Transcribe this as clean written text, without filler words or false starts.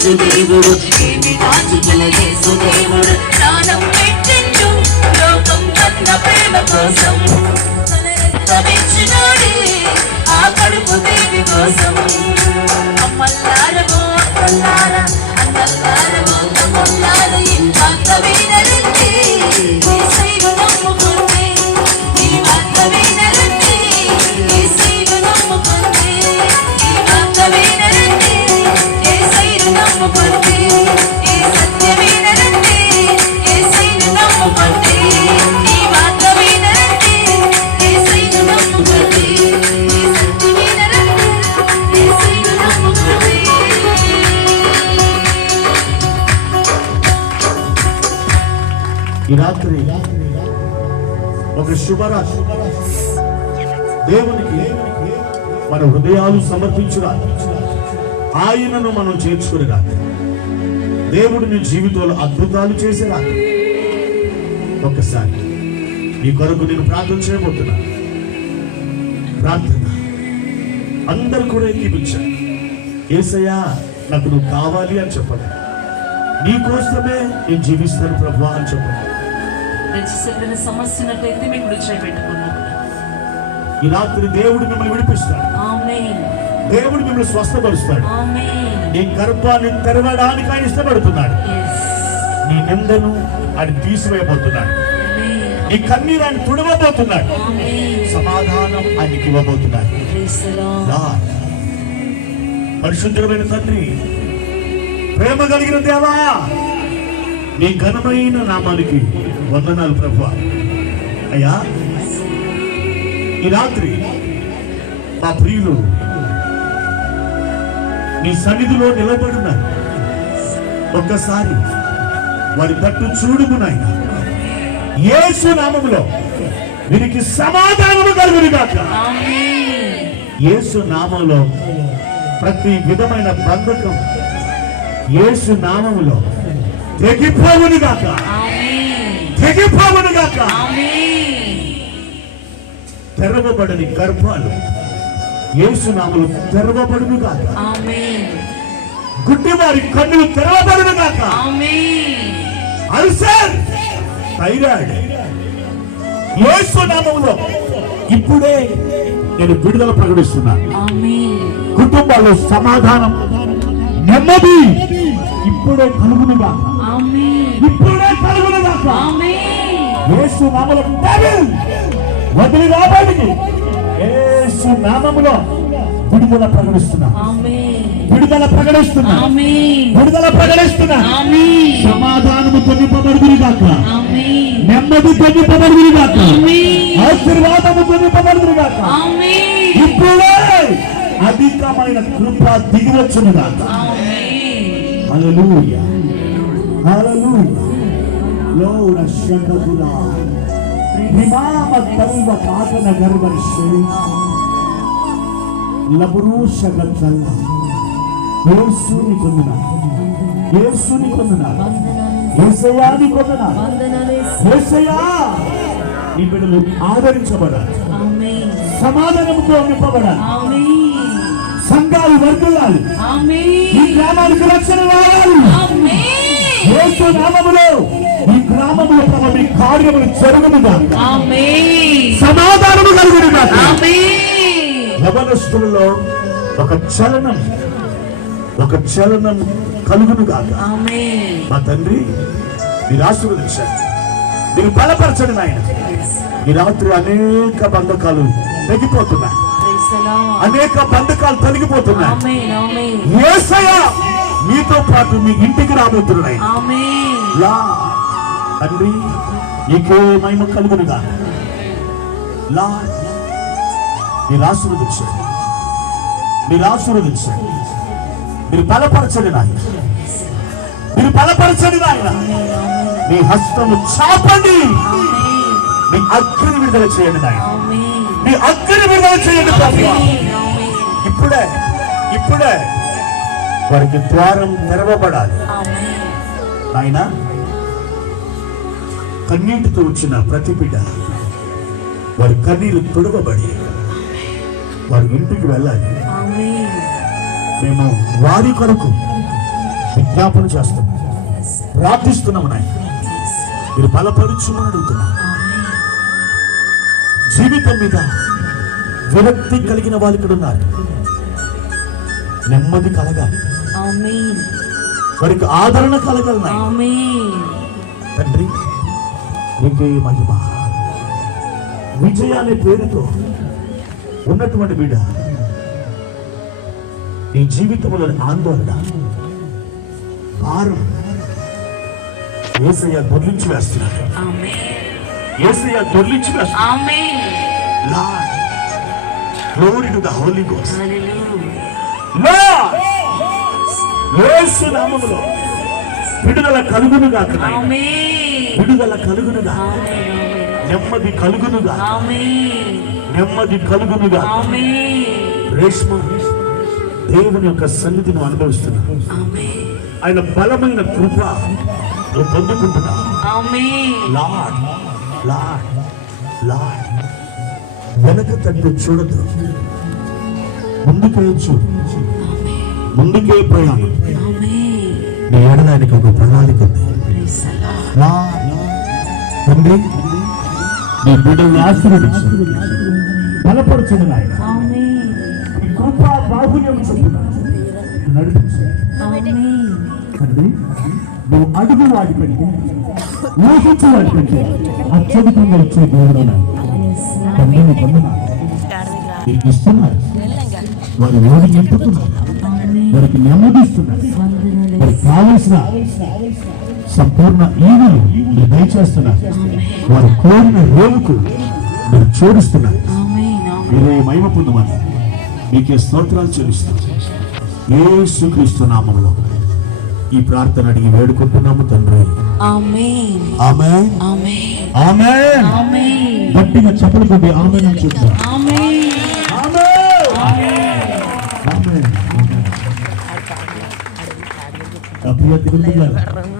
యేసు దేవుడు, ఏమి దాచుకుల యేసు దేవుడు, ప్రాణం పెట్టించు లోకం కన్న ప్రేమ కోసం, తన రక్తమిచ్చినాడే ఆ కడుపు దేవి కోసం. అమ్మల్లారమో అమ్మల్లారా, అన్నల్లారమో తమ్ముల్లారా, ఈ మాట వినరండి, యేసయ్యను నమ్ముకోండి, ఈ మాట వినరండి, యేసయ్యను నమ్ముకోండి, ఈ మాట వినరండి, యేసయ్యను నమ్ముకోండి, ఈ సత్య వినరండి, యేసయ్యను నమ్ముకోండి, ఈ మాట వినరండి, యేసయ్యను నమ్ముకోండి, ఈ సత్య వినరండి, యేసయ్యను నమ్ముకోండి. ఈ రాత్రి ఒక శుభరాత్రి. దేవునికి మన హృదయాలు సమర్పించురా, ఆయనను మనం చేర్చుకునిరా. దేవుడు నీ జీవితంలో అద్భుతాలు చేసేరా. ఒక్కసారి నీ కొరకు నేను ప్రార్థన చేయబోతున్నా. ప్రార్థన అందరు కూడా ఎక్కిపించారు. యేసయ్యా నాకు నువ్వు కావాలి అని చెప్పండి. నీ కోసమే నేను జీవిస్తాను ప్రభువా అని చెప్పండి. రచిస్తున్న సమస్య ఉన్నట్లయితే మీకు విడిచి పెట్టుకున్నాం. ఈ రాత్రి దేవుడు మిమ్మల్ని విడిపిస్తాడు. ఆమేన్. దేవుడు మిమ్మల్ని స్వస్థపరుస్తాడు. ఆమేన్. నీ గర్భాన్ని తెరవడానికి ఆయన ఇష్టపడుతున్నాడు. yes. నీ నిందను ఆయన తీసివేయబోతున్నాడు. ఆమేన్. నీ కన్నీరు ఆయన తుడవబోతున్నాడు. ఆమేన్. సమాధానం ఆయనకి ఇవ్వబోతున్నాడు. Praise the Lord. Lord, పరిశుద్ధమైన తండ్రి, ప్రేమ కలిగిన దేవా, నీ ఘనమైన నామానికి వందనాలు ప్రభువా. అయ్యా, ఈ రాత్రి మా ప్రియులు నీ సన్నిధిలో నిలబడున్నారు. ఒక్కసారి వారి తట్టు చూడుకున్నాయి. యేసు నామములో వీరికి సమాధానము కలుగును గాక. ఆమేన్. యేసు నామములో ప్రతి విధమైన బంధకం యేసు నామములో తెగిపోవును గాక. ఆమేన్. తెగిపోవును గాక. ఆమేన్. తెరవబడని గర్భాలు యేసు నామములో తెరవబడును గాక. ఆమేన్. గుడ్డివారి కన్నులు తెరవబడును గాక. ఆమేన్. అల్సర్, థైరాయిడ్ యేసు నామములో ఇప్పుడే నేను విడుదల ప్రకటిస్తున్నాను. ఆమేన్. కుటుంబాల్లో సమాధానం, నెమ్మది ఇప్పుడే కలుగునుగా. ఆమేన్. ఇప్పుడే కలుగునుగా. ఆమేన్. యేసు నామములో డెవిల్ వదిలి రాబడికి యేసు నామములో విడుదల ప్రకటిస్తున్నా. ఆమేన్. విడుదల ప్రకటిస్తున్నా. ఆమేన్. విడుదల ప్రకటిస్తున్నా. ఆమేన్. సమాధానము తొలిపబడుదురుగాక. ఆమేన్. నెమ్మది తొలిపబడుదురుగాక. ఆమేన్. ఆశీర్వాదము తొలిపబడుదురుగాక. ఆమేన్. ఇప్పుడే అధికమైన కృప దిగివచ్చునుగాక. ఆమేన్. హల్లెలూయా, హల్లెలూయా. లోన శకదులా రిమామ తల్వ కాకన గర్భర్షే లబరు శగతల్ల. యేసుని కొందనాలు, యేసుని కొందనాలు, యేసయ్యాని కొందనాలు. యేసయ్యా, నీ బిడ్డలు ఆదరించబడాలి. ఆమేన్. సమాధానంతో నింపబడాలి. ఆమేన్. సంఘాలు వర్ధిల్లాలి. ఆమేన్. ఈ గ్రామానికి రక్షణ రావాలి. ఆమేన్. యేసు నామములో ఈ గ్రామంలో ప్రభు మీ కార్యములు జరుగునుగాక. ఆమేన్. సమాధానము కలుగునుగాక. ఆమేన్. యవనస్తులలో ఒక చలనం కలుగునుగాక. ఆమేన్. మా తండ్రి, మీరు ఆశీర్వదించండి, మీరు బలపరచండి నాయన. ఈ రాత్రి అనేక బంధకాలు తెగిపోతున్నాయి. Praise the Lord. అనేక బంధకాలు తొలగిపోతున్నాయి. ఆమేన్. ఆమేన్. యేసయ్య మీతో పాటు మీ ఇంటికి రాబోతున్నాయి. ఆమేన్. లా తండ్రి, నీకే మహిమ కలుగునుగా. లా మీరు ఆశీర్వదించండి, మీరు ఆశీర్వదించండి, మీరు బలపరచండి నాయన, మీరు బలపరచండి నాయన. మీ హస్తము చాపండి, మీ అగ్ని విడుదల చేయండి నాయన, మీ అగ్ని విడుదల చేయండి ప్రభువా. ఇప్పుడే ఇప్పుడే వారికి ద్వారం తెరవబడాలి నాయన. కన్నీటితో వచ్చిన ప్రతి బిడ్డ వారి కన్నీరు తొడవబడి వారి ఇంటికి వెళ్ళాలి. మేము వారి కొరకు విజ్ఞాపన చేస్తున్నాం, ప్రార్థిస్తున్నాము నాయన. మీరు బలపరుచుమని అడుగుతున్నాం. జీవితం మీద విరక్తి కలిగిన వాళ్ళు ఇక్కడ ఉన్నారు. నెమ్మది కలగాలి, ఆమేన్ వారికి ఆదరణ కలగాలి నాయన. ఆమేన్ తండ్రి నీకే మహిమ. విజయ అనే పేరుతో ఉన్నటువంటి బిడ్డ నీ జీవితంలోని ఆందోళన, భారం యేసయ్య దొర్లించి వేస్తున్నాడు. ఆమేన్ యేసయ్య దొర్లించి వేస్తున్నాడు. ఆమేన్ Lord, glory to the Holy Ghost. Hallelujah Lord, యేసు నామములో విడుదల కలుగునుగా, ఆమేన్ విడుదల కలుగునుగా, ఆమేన్ నెమ్మది కలుగునుగా, ఆమేన్ నెమ్మది కలుగునుగా. ఆమేన్ రేష్మ దేవుని యొక్క సన్నిధిని అనుభవిస్తున్నావు. ఆమేన్ ఆయన బలమైన కృప నువ్వు పొందుకుంటున్నావు. ఆమేన్ లార్డ్, లార్డ్, లార్డ్, వెనక తట్టు చూడదు, ముందుకే చూడు, ముందుకే ప్రయాణం. ఆమేన్ నీ ఏడడానికి ఒక ప్రణాళిక ఉంది. ప్రైజ్ ది లార్డ్ లార్డ్, తండ్రి నీ బిడ్డల్ని ఆశీర్వదించు, బలపరచును నాయన. ఆమేన్ నీ కృపా బాహుల్యం చొప్పున నడిపించు ఆమేన్ తండ్రి. నువ్వు అడుగు వాడి కంటే, ఊహించే వాడి కంటే అత్యధికంగా ఇచ్చే దేవుడు తండ్రి. నీ పొందునా నీకు ఇస్తున్నారు, వారి ఓడి నింపుతున్నారు, వారికి నెమ్మదిస్తున్నారు, వారికి కావలసిన సంపూర్ణ ఈవులు మీరు దయచేస్తున్నారు, వారు కోరిన రేవుకు మీరు చూడుస్తున్నారు. ఆమేన్ మీరే మహిమ పొందమని మీకే స్తోత్రాలు చెల్లిస్తాం. యేసుక్రీస్తు నామములో ఈ ప్రార్థన అడిగి వేడుకుంటున్నాము తండ్రి. ఆమేన్ ఆమేన్, ఆమేన్ ఆమేన్. ఆమేన్ గట్టిగా చప్పట్లు కొట్టి ఆమేన్ అని చెప్తాం. ఆమేన్ ఆమేన్, ఆమేన్ ఆమేన్. ప్రియ తిరుమల